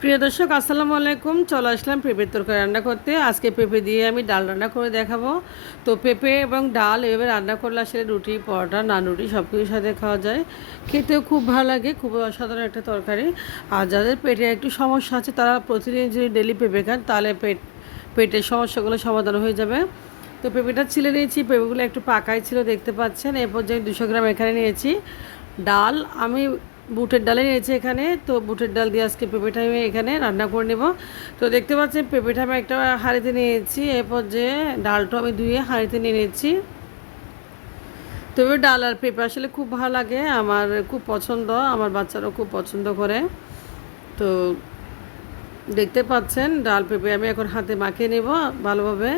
প্রিয় দর্শক আসসালামু আলাইকুম। চলে আসলাম পেঁপের তরকারি রান্না করতে। আজকে পেঁপে দিয়ে আমি ডাল রান্না করে দেখাবো। তো পেঁপে এবং ডাল এভাবে রান্না করলে আসলে রুটি, পরোটা, নান রুটি সব কিছুর সাথে খাওয়া যায়। খেতেও খুব ভালো লাগে, খুব অসাধারণ একটা তরকারি। আর যাদের পেটে একটু সমস্যা আছে তারা প্রতিদিন যদি ডেলি পেঁপে খান তাহলে পেটের সমস্যাগুলো সমাধান হয়ে যাবে। তো পেঁপেটা ছিলে নিয়েছি, পেঁপেগুলো একটু পাকাই ছিল দেখতে পাচ্ছেন। এরপর যে 200 গ্রাম এখানে নিয়েছি ডাল। আমি বুটের ডালে নিয়েছি এখানে। তো বুটের ডাল দিয়ে আজকে পেঁপেটা আমি এখানে রান্না করে নেব। তো দেখতে পাচ্ছেন পেঁপেটা আমি একটা হাঁড়িতে নিয়েছি। এরপর যে ডালটা আমি ধুয়ে হাঁড়িতে নিয়ে নিয়েছি। তবে ডাল আর পেঁপে আসলে খুব ভালো লাগে, আমার খুব পছন্দ, আমার বাচ্চারাও খুব পছন্দ করে। তো দেখতে পাচ্ছেন ডাল পেঁপে আমি এখন হাতে মাখিয়ে নেব ভালোভাবে।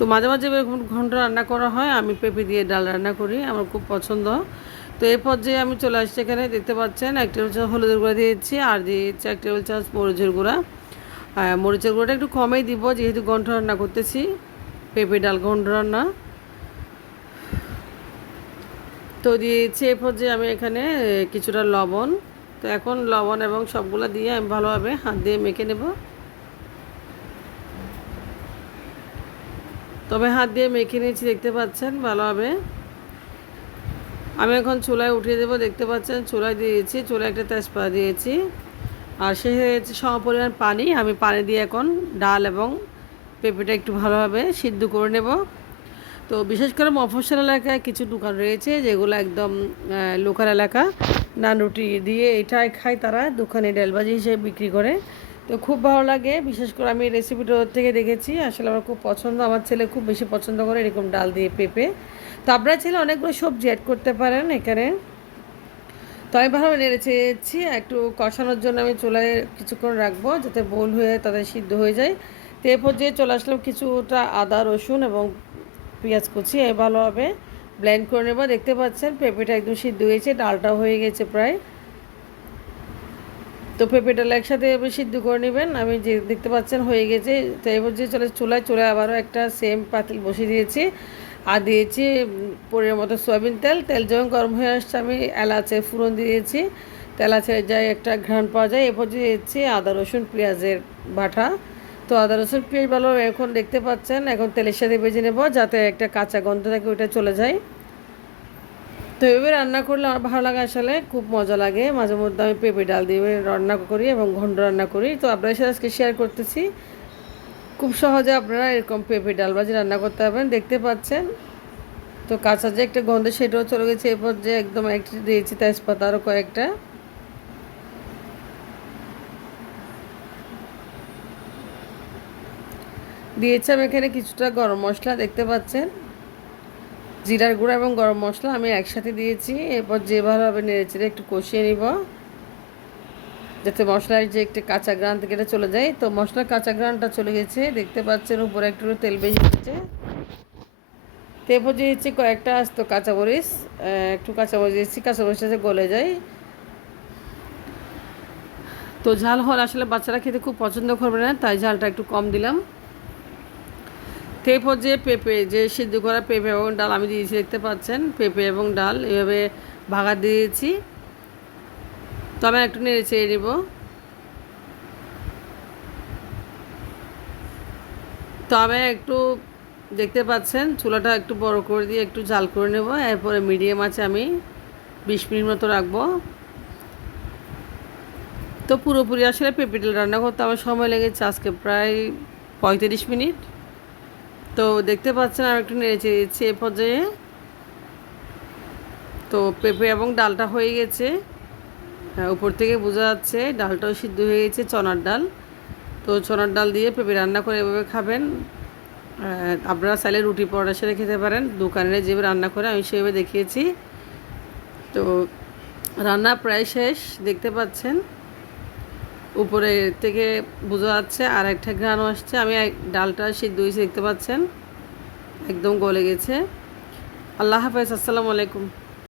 তো মাঝে মাঝে এরকম ঘন্ট রান্না করা হয়, আমি পেঁপে দিয়ে ডাল রান্না করি, আমার খুব পছন্দ। তো এরপর যে আমি চলে আসছি এখানে দেখতে পাচ্ছেন 1 টেবিল চামচ হলুদের গুঁড়া দিয়েছি আর দিয়েছি 1 টেবিল চামচ মরিচের গুঁড়া। মরিচের গুঁড়োটা একটু কমেই দিব যেহেতু ঘন্ট রান্না করতেছি, পেঁপে ডাল ঘন্ট রান্না। তো দিয়েছি এরপর যে আমি এখানে কিছুটা লবণ। তো এখন লবণ এবং সবগুলো দিয়ে আমি ভালোভাবে হাত দিয়ে মেখে নেব। তবে হাত দিয়ে মেখে নিয়েছি দেখতে পাচ্ছেন ভালোভাবে। আমি এখন চুলায় উঠিয়ে দেবো, দেখতে পাচ্ছেন চুলায় দিয়েছি, চুলায় একটা তেজপাতা দিয়েছি আর সে হয়েছে সমপরিমাণ পানি। আমি পানি দিয়ে এখন ডাল এবং পেঁপেটা একটু ভালোভাবে সিদ্ধ করে নেব। তো বিশেষ করে মফস্বল এলাকায় কিছু দোকান রয়েছে যেগুলো একদম লোকাল এলাকা, নান রুটি দিয়ে এটাই খায় তারা, দোকানে ডালবাজি হিসেবে বিক্রি করে। তো খুব ভালো লাগে, বিশেষ করে আমি রেসিপিটা থেকে দেখেছি, আসলে আমার খুব পছন্দ, আমার ছেলে খুব বেশি পছন্দ করে এরকম ডাল দিয়ে পেঁপে। তো আপনারা ছেলে অনেকগুলো সবজি অ্যাড করতে পারেন এখানে। তো আমি ভালো নেড়ে চেয়েছি, একটু কষানোর জন্য আমি চুলায় কিছুক্ষণ রাখবো যাতে বোল হয়ে তাদের সিদ্ধ হয়ে যায়। তো এরপর যে চলে আসলাম কিছুটা আদা রসুন এবং পেঁয়াজ কুচি ভালোভাবে ব্লেন্ড করে নেব। দেখতে পাচ্ছেন পেঁপেটা একদম সিদ্ধ হয়েছে, ডালটাও হয়ে গেছে প্রায়। তো পেঁপে ডাল একসাথে সিদ্ধ করে নেবেন, আমি যে দেখতে পাচ্ছেন হয়ে গেছে। তো এবার যে চুলায় আবারও একটা সেম পাতিল বসিয়ে দিয়েছি আর দিয়েছি পরিমাণ মতো সয়াবিন তেল। তেল যখন গরম হয়ে আসছে আমি এলাচের ফোড়ন দিয়েছি, তো এলাচের যায় একটা ঘ্রাণ পাওয়া যায়। এরপর দিয়েছি আদা রসুন পেঁয়াজের বাটা। তো আদা রসুন পেঁয়াজ ভালো এখন দেখতে পাচ্ছেন এখন তেলের সাথে ভেজে নেব যাতে একটা কাঁচা গন্ধ থাকে ওইটা চলে যায়। তো এভাবে রান্না করলে আমার ভালো লাগে, আসলে খুব মজা লাগে। মাঝে মধ্যে আমি পেঁপে ডাল দিয়ে রান্না করি এবং ঘন্ট রান্না করি। তো আপনাদের সাথে আজকে শেয়ার করতেছি, খুব সহজে আপনারা এরকম পেঁপে ডাল ভাজি রান্না করতে পারবেন। দেখতে পাচ্ছেন তো কাঁচা যে একটা গন্ধ সেটাও চলে গেছে। এরপর যে একদম একটা দিয়েছি তেজপাতা আরও কয়েকটা। দিয়েছি আমি এখানে কিছুটা গরম মশলা, দেখতে পাচ্ছেন জিরার গুঁড়া এবং গরম মশলা আমি একসাথে দিয়েছি। এরপর যে ভালোভাবে নেড়েচেড়ে একটু কষিয়ে নিব যাতে মশলার যে একটু কাঁচা গ্রান থেকে এটা চলে যায়। তো মশলার কাঁচা গ্রানটা চলে গেছে, দেখতে পাচ্ছেন উপরে একটু তেল বেশি হচ্ছে। তো এরপর দিয়েছি কয়েকটা আস্ত কাঁচামরিচ, একটু কাঁচামরিচ দিয়েছি, কাঁচামরিচ যাতে গলে যায়। তো ঝাল হল আসলে বাচ্চারা খেতে খুব পছন্দ করবে না, তাই ঝালটা একটু কম দিলাম। তো এরপর যে পেঁপে যে সিদ্ধ করা পেঁপে এবং ডাল আমি দিয়েছি, দেখতে পাচ্ছেন পেঁপে এবং ডাল এভাবে ভাগা দিয়েছি। তো আমি একটু নেড়ে চেড়ে নেব। তো আমি একটু দেখতে পাচ্ছেন চুলাটা একটু বড় করে দিয়ে একটু জাল করে নেব। এরপরে মিডিয়াম আছে আমি 20 মিনিট মতো রাখবো। তো পুরোপুরি আসলে পেঁপে ডাল রান্না করতে আমার সময় লেগেছে আজকে প্রায় 35 মিনিট। তো দেখতে পাচ্ছেন আমি একটু নেড়ে দিচ্ছি এ পর্যায়ে। তো পেঁপে এবং ডালটা হয়ে গেছে, উপর থেকে বোঝা যাচ্ছে ডালটাও সিদ্ধ হয়ে গেছে, চনার ডাল। তো চনার ডাল দিয়ে পেঁপে রান্না করে এভাবে খাবেন। আপনারা চাইলে রুটি পরোটার সাথে খেতে পারেন, দোকানে যেভাবে রান্না করে আমি সেভাবে দেখিয়েছি। তো রান্না প্রায় শেষ, দেখতে পাচ্ছেন উপরে থেকে বোঝা যাচ্ছে আর একটা ঘ্রাণও আসছে। আমি ডালটা সিদ্ধ হয়েছে দেখতে পাচ্ছেন, একদম গলে গেছে। আল্লাহ হাফেজ, আসসালামু আলাইকুম।